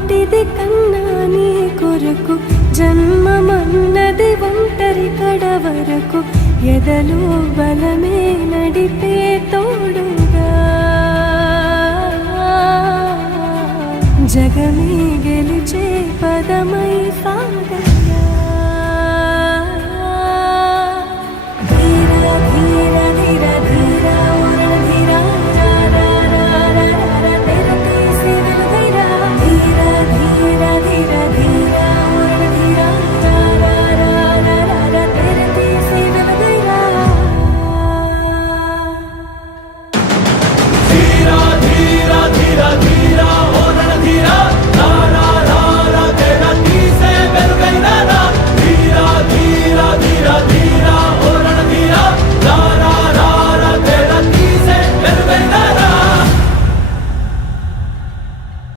మాటిది కన్నా నీ కొరకు జన్మమన్నది ఒంటరి కడ వరకు ఎదలో బలమే నడిపే తోడుగా జగమే గెలిచే పదమై సాగగా